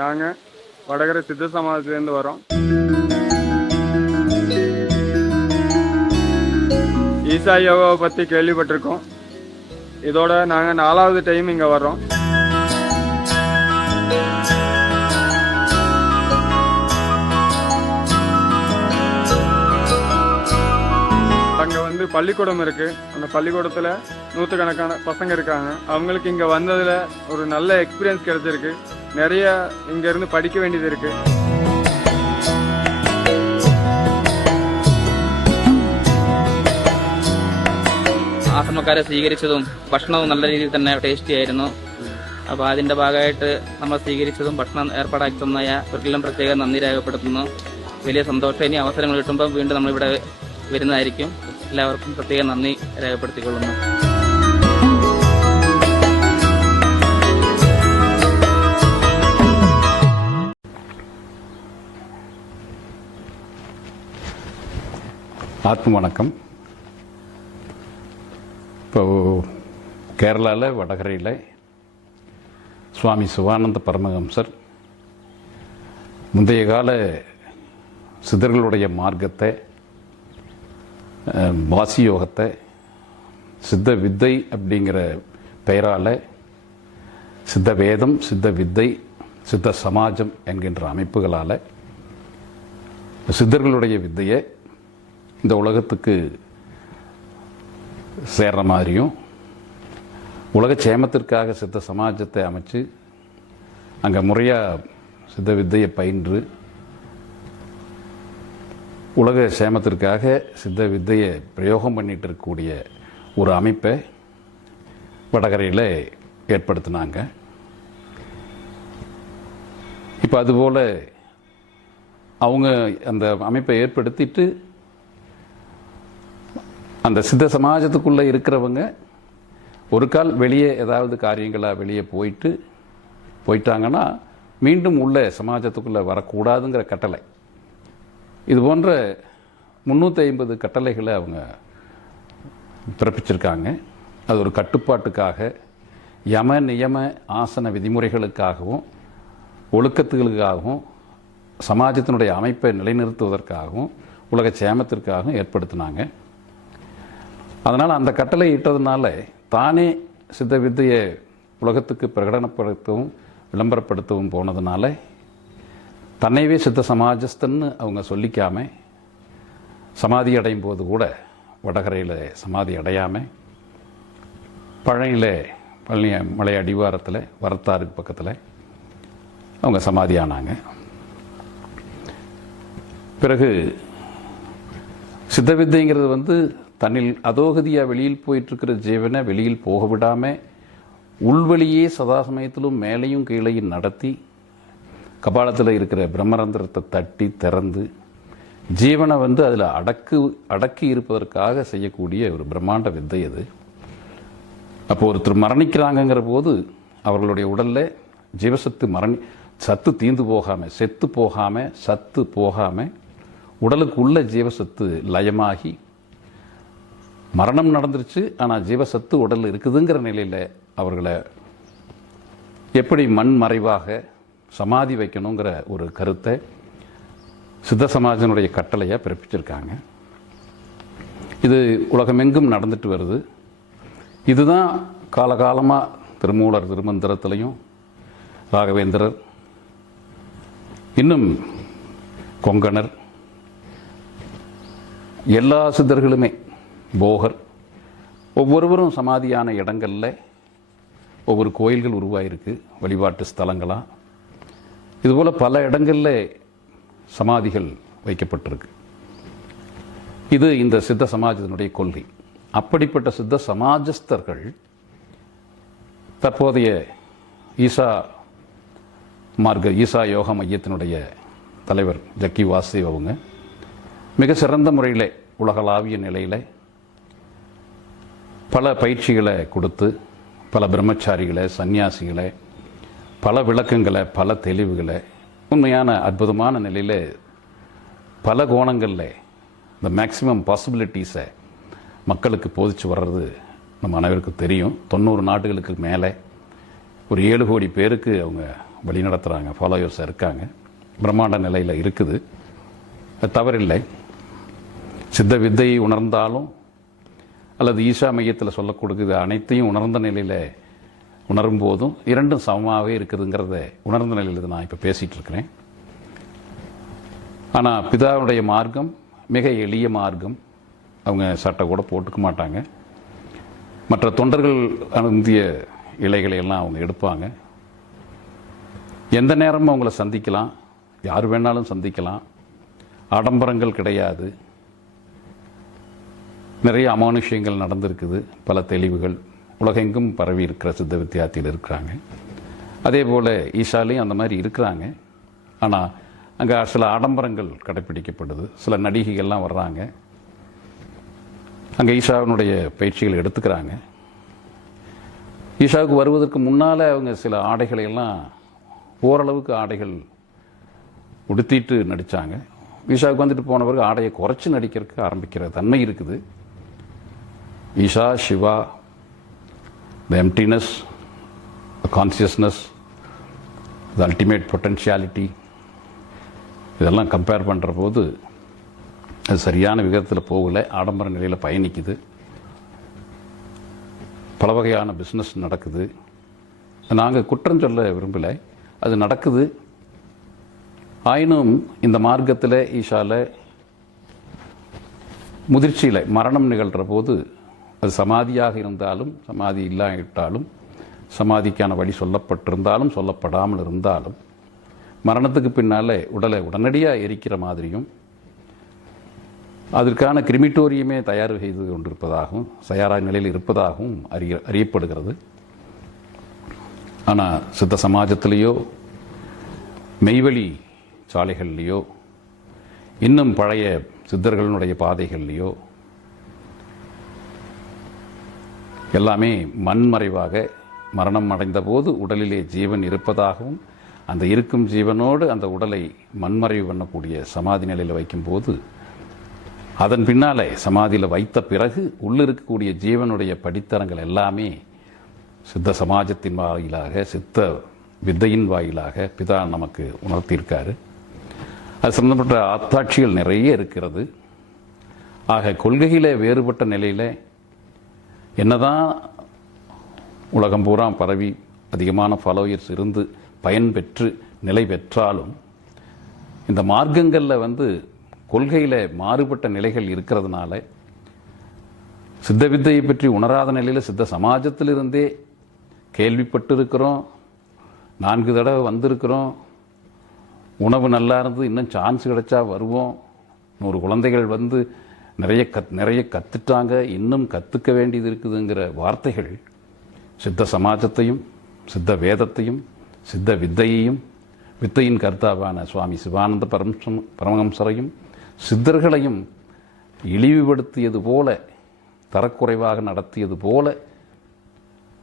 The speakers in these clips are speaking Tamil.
நாங்கள் வடகரை சித்த சமாஜத்துலேருந்து வரோம். ஈசா யோகாவை பற்றி கேள்விப்பட்டிருக்கோம். இதோட நாங்கள் நாலாவது டைம் இங்கே வர்றோம். அங்கே வந்து பள்ளிக்கூடம் இருக்கு. அந்த பள்ளிக்கூடத்தில் நூற்றுக்கணக்கான பசங்க இருக்காங்க. அவங்களுக்கு இங்கே வந்ததில் ஒரு நல்ல எக்ஸ்பீரியன்ஸ் கிடைச்சிருக்கு. நிறைய இங்கேருந்து படிக்க வேண்டியது இருக்கு ആശ്രമക്കാരെ സ്വീകരിച്ചതും ഭക്ഷണവും നല്ല രീതിയിൽ തന്നെ ടേസ്റ്റി ആയിരുന്നു അപ്പോൾ അതിന്റെ ഭാഗമായിട്ട് നമ്മൾ സ്വീകരിച്ചതും ഭക്ഷണം ഏർപ്പാടാക്കി തന്നയ ഒരിക്കലും പ്രത്യേകം നന്ദി രേഖപ്പെടുത്തുന്നു വലിയ സന്തോഷം ഇനി അവസരങ്ങൾ കിട്ടുമ്പോൾ വീണ്ടും നമ്മളിവിടെ വരുന്നതായിരിക്കും എല്ലാവർക്കും പ്രത്യേകം നന്ദി രേഖപ്പെടുത്തിക്കൊള്ളുന്നു ஆத்ம வணக்கம். இப்போ கேரளாவில் வடகரையில் சுவாமி சிவானந்த பரமஹம்சர் முந்தைய கால சித்தர்களுடைய மார்க்கத்தை வாசி யோகத்தை சித்த வித்தை அப்படிங்கிற பெயரால் சித்த வேதம் சித்த வித்தை சித்த சமாஜம் என்கின்ற அமைப்புகளால் சித்தர்களுடைய வித்தையை இந்த உலகத்துக்கு சேர்ற மாதிரியும் உலக சேமத்திற்காக சித்த சமாஜத்தை அமைச்சு அங்கே முறையாக சித்த வித்தையை பயின்று உலக சேமத்திற்காக சித்த வித்தையை பிரயோகம் பண்ணிட்டு இருக்கக்கூடிய ஒரு அமைப்பை வடகரையில் ஏற்படுத்தினாங்க. இப்போ அதுபோல் அவங்க அந்த அமைப்பை ஏற்படுத்திட்டு அந்த சித்த சமாஜத்துக்குள்ளே இருக்கிறவங்க ஒரு கால் வெளியே ஏதாவது காரியங்களாக வெளியே போயிட்டு போயிட்டாங்கன்னா மீண்டும் உள்ளே சமாஜத்துக்குள்ளே வரக்கூடாதுங்கிற கட்டளை. இது போன்ற முந்நூற்றி ஐம்பது கட்டளைகளை அவங்க பிறப்பிச்சிருக்காங்க. அது ஒரு கட்டுப்பாட்டுக்காக யம நியம ஆசன விதிமுறைகளுக்காகவும் ஒழுக்கத்துகளுக்காகவும் சமாஜத்தினுடைய அமைப்பை நிலைநிறுத்துவதற்காகவும் உலக சேமத்திற்காகவும் ஏற்படுத்தினாங்க. அதனால் அந்த கட்டளை இட்டதுனால தானே சித்த வித்தையை உலகத்துக்கு பிரகடனப்படுத்தவும் விளம்பரப்படுத்தவும் போனதுனால தன்னைவே சித்த சமாஜஸ்தன்னு அவங்க சொல்லிக்காம சமாதி அடையும் போது கூட வடகரையில் சமாதி அடையாமல் பழனியில் பழனி மலை அடிவாரத்தில் வரத்தாருக்கு பக்கத்தில் அவங்க சமாதி ஆனாங்க பிறகு சித்த வித்தைங்கிறது வந்து தன்னில் அதோகதியாக வெளியில் போயிட்டுருக்கிற ஜீவனை வெளியில் போக விடாமல் உள்வழியே சதா சமயத்திலும் மேலையும் கீழையும் நடத்தி கபாலத்தில் இருக்கிற பிரம்மரந்திரத்தை தட்டி திறந்து ஜீவனை வந்து அதில் அடக்கு அடக்கி இருப்பதற்காக செய்யக்கூடிய ஒரு பிரம்மாண்ட வித்தை அது. அப்போ ஒருத்தர் மரணிக்கிறாங்கங்கிற போது அவர்களுடைய உடலில் ஜீவசத்து மரணி சத்து தீந்து போகாமல் செத்து போகாமல் சத்து போகாமல் உடலுக்கு உள்ள ஜீவசத்து லயமாகி மரணம் நடந்துருச்சு ஆனால் ஜீவசத்து உடல் இருக்குதுங்கிற நிலையில் அவர்களை எப்படி மண் மறைவாக சமாதி வைக்கணுங்கிற ஒரு கருத்தை சித்த சமாஜனுடைய கட்டளையாக பிறப்பிச்சிருக்காங்க. இது உலகமெங்கும் நடந்துட்டு வருது. இதுதான் காலகாலமாக திருமூலர் திருமந்திரத்திலையும் ராகவேந்திரர் இன்னும் கொங்கணர் எல்லா சித்தர்களுமே போகர். ஒவ்வொருவரும் சமாதியான இடங்களில் ஒவ்வொரு கோயில்கள் உருவாயிருக்கு வழிபாட்டு ஸ்தலங்களாக இதுபோல் பல இடங்களில் சமாதிகள் வைக்கப்பட்டிருக்கு. இது இந்த சித்த சமாஜத்தினுடைய கொள்கை. அப்படிப்பட்ட சித்த சமாஜஸ்தர்கள் தற்போதைய ஈசா மார்க்க ஈசா யோகா மையத்தினுடைய தலைவர் ஜக்கி வாசுதேவ் அவங்க மிக சிறந்த முறையில் உலகளாவிய நிலையில் பல பயிற்சிகளை கொடுத்து பல பிரம்மச்சாரிகளை சன்னியாசிகளை பல விளக்கங்களை பல தெளிவுகளை உண்மையான அற்புதமான நிலையில் பல கோணங்களில் இந்த மேக்சிமம் பாசிபிலிட்டிஸை மக்களுக்கு போதிச்சு வர்றது நம்ம அனைவருக்கும் தெரியும். தொண்ணூறு நாடுகளுக்கு மேலே ஒரு ஏழு கோடி பேருக்கு அவங்க வழி நடத்துகிறாங்க ஃபாலோயர்ஸாக இருக்காங்க. பிரம்மாண்ட நிலையில் இருக்குது. அது தவறில்லை. சித்த வித்தையை உணர்ந்தாலும் அல்லது ஈஷா மையத்தில் சொல்லக்கூடியது அனைத்தையும் உணர்ந்த நிலையில் உணரும் போதும் இரண்டும் சமமாகவே இருக்குதுங்கிறத உணர்ந்த நிலையில் நான் இப்போ பேசிகிட்டு இருக்கிறேன். ஆனால் பிதாவுடைய மார்க்கம் மிக எளிய மார்க்கம். அவங்க சட்டை கூட போட்டுக்க மாட்டாங்க. மற்ற தொண்டர்கள் அனுந்திய இலைகளை எல்லாம் அவங்க எடுப்பாங்க. எந்த நேரமும் அவங்கள சந்திக்கலாம். யார் வேணாலும் சந்திக்கலாம். ஆடம்பரங்கள் கிடையாது. நிறைய அமானுஷ்யங்கள் நடந்திருக்குது. பல தெளிவுகள். உலகெங்கும் பரவி இருக்கிற சித்த வித்தியார்த்தியில் இருக்கிறாங்க. அதே போல் ஈஷாலையும் அந்த மாதிரி இருக்கிறாங்க. ஆனால் அங்கே சில ஆடம்பரங்கள் கடைப்பிடிக்கப்படுது. சில நடிகைகள்லாம் வர்றாங்க. அங்கே ஈஷாவினுடைய பயிற்சிகள் எடுத்துக்கிறாங்க. ஈஷாவுக்கு வருவதற்கு முன்னால் அவங்க சில ஆடைகளை எல்லாம் ஓரளவுக்கு ஆடைகள் உடுத்திட்டு நடித்தாங்க ஈஷாவுக்கு வந்துட்டு போன பிறகு ஆடையை குறைச்சி நடிக்கிறதுக்கு ஆரம்பிக்கிற தன்மை இருக்குது. Isha Shiva the emptiness the consciousness the ultimate potentiality இதெல்லாம் கம்பேர் பண்ணுற போது அது சரியான விதத்தில் போகலை ஆடம்பர நிலையில் பயணிக்குது. பல வகையான பிஸ்னஸ் நடக்குது. நாங்கள் குற்றம் சொல்ல விரும்பலை அது நடக்குது. ஆயினும் இந்த மார்க்கத்தில் ஈஷாவில் முதிர்ச்சியில் மரணம் நிகழ்கிற போது அது சமாதியாக இருந்தாலும் சமாதி இல்லாவிட்டாலும் சமாதிக்கான வழி சொல்லப்பட்டிருந்தாலும் சொல்லப்படாமல் இருந்தாலும் மரணத்துக்கு பின்னாலே உடலை உடனடியாக எரிக்கிற மாதிரியும் அதற்கான கிரிமிட்டோரியமே தயார் செய்து கொண்டிருப்பதாகவும் தயாராக நிலையில் இருப்பதாகவும் அறிய அறியப்படுகிறது. ஆனால் சித்த சமாஜத்திலேயோ மெய்வழி சாலைகள்லேயோ இன்னும் பழைய சித்தர்களுடைய பாதைகள்லேயோ எல்லாமே மண்மறைவாக மரணம் அடைந்த போது உடலிலே ஜீவன் இருப்பதாகவும் அந்த இருக்கும் ஜீவனோடு அந்த உடலை மண்மறைவு பண்ணக்கூடிய சமாதி நிலையில் வைக்கும்போது அதன் பின்னாலே சமாதியில் வைத்த பிறகு உள்ளிருக்கக்கூடிய ஜீவனுடைய படித்தரங்கள் எல்லாமே சித்த சமாஜத்தின் வாயிலாக சித்த வித்தையின் வாயிலாக பிதா நமக்கு உணர்த்தியிருக்காரு. அது சம்பந்தப்பட்ட ஆத்தாட்சிகள் நிறைய இருக்கிறது. ஆக கொள்கையிலே வேறுபட்ட நிலையில் என்னதான் உலகம் பூரா பரவி அதிகமான ஃபாலோயர்ஸ் இருந்து பயன் பெற்று நிலை பெற்றாலும் இந்த மார்க்கங்களில் வந்து கொள்கையில் மாறுபட்ட நிலைகள் இருக்கிறதுனால சித்த வித்தையை பற்றி உணராத நிலையில் சித்த சமாஜத்திலிருந்தே கேள்விப்பட்டிருக்கிறோம் நான்கு தடவை வந்திருக்கிறோம் உணவு நல்லா இருந்து இன்னும் சான்ஸ் கிடைச்சா வருவோம் நூறு குழந்தைகள் வந்து நிறைய கத் நிறைய கற்றுட்டாங்க இன்னும் கற்றுக்க வேண்டியது இருக்குதுங்கிற வார்த்தைகள் சித்த சமாஜத்தையும் சித்த வேதத்தையும் சித்த வித்தையையும் வித்தையின் கர்த்தாவான சுவாமி சிவானந்த பரமசம் பரமஹம்சரையும் சித்தர்களையும் இழிவுபடுத்தியது போல தரக்குறைவாக நடத்தியது போல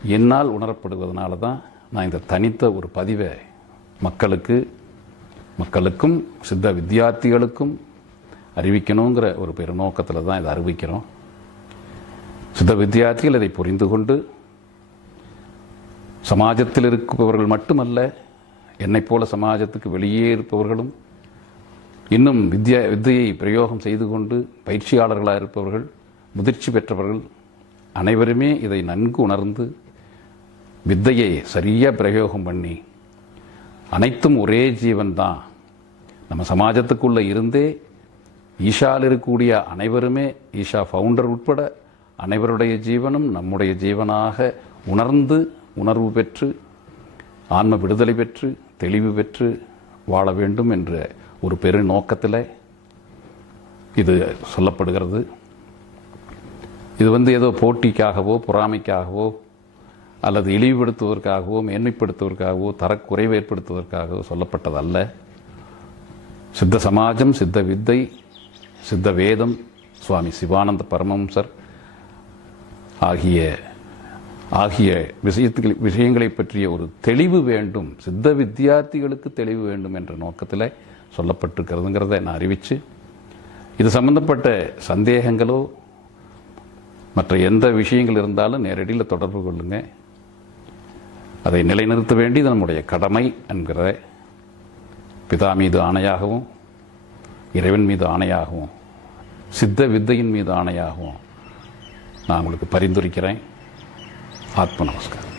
என்னால் உணரப்படுவதனால தான் நான் இந்த தனித்த ஒரு பதிவை மக்களுக்கு மக்களுக்கும் சித்த வித்தியார்த்திகளுக்கும் அறிவிக்கணுங்கிற ஒரு பெருநோக்கத்தில் தான் இதை அறிவிக்கிறோம். சித்த வித்தியார்த்திகள் இதை புரிந்து கொண்டு சமாஜத்தில் இருப்பவர்கள் மட்டுமல்ல என்னைப் போல சமாஜத்துக்கு வெளியே இருப்பவர்களும் இன்னும் வித்யா வித்தையை பிரயோகம் செய்து கொண்டு பயிற்சியாளர்களாக இருப்பவர்கள் முதிர்ச்சி பெற்றவர்கள் அனைவருமே இதை நன்கு உணர்ந்து வித்தையை சரியாக பிரயோகம் பண்ணி அனைத்தும் ஒரே ஜீவன் தான் நம்ம சமாஜத்துக்குள்ளே இருந்தே ஈஷாவில் இருக்கக்கூடிய அனைவருமே ஈஷா ஃபவுண்டர் உட்பட அனைவருடைய ஜீவனும் நம்முடைய ஜீவனாக உணர்ந்து உணர்வு பெற்று ஆன்ம விடுதலை பெற்று தெளிவு பெற்று வாழ வேண்டும் என்ற ஒரு பெரு நோக்கத்தில் இது சொல்லப்படுகிறது. இது வந்து ஏதோ போட்டிக்காகவோ பொறாமைக்காகவோ அல்லது இழிவுபடுத்துவதற்காகவோ மேன்மைப்படுத்துவதற்காகவோ தரக்குறைவு ஏற்படுத்துவதற்காகவோ சொல்லப்பட்டதல்ல. சித்த சமாஜம் சித்த வித்தை சித்த வேதம் சுவாமி சிவானந்த பரமம்சர் ஆகிய ஆகிய விஷயத்துக்கு விஷயங்களை பற்றிய ஒரு தெளிவு வேண்டும் சித்த வித்தியார்த்திகளுக்கு தெளிவு வேண்டும் என்ற நோக்கத்தில் சொல்லப்பட்டிருக்கிறதுங்கிறத நான் அறிவித்து இது சம்பந்தப்பட்ட சந்தேகங்களோ மற்ற எந்த விஷயங்கள் இருந்தாலும் நேரடியில் தொடர்பு கொள்ளுங்க. அதை நிலைநிறுத்த வேண்டியது நம்முடைய கடமை என்கிற பிதா மீது ஆணையாகவும் இறைவன் மீது ஆணையாகவும் சித்த வித்தையின் மீது ஆணையாகவும் நான் உங்களுக்கு பரிந்துரைக்கிறேன். ஆத்ம நமஸ்காரம்.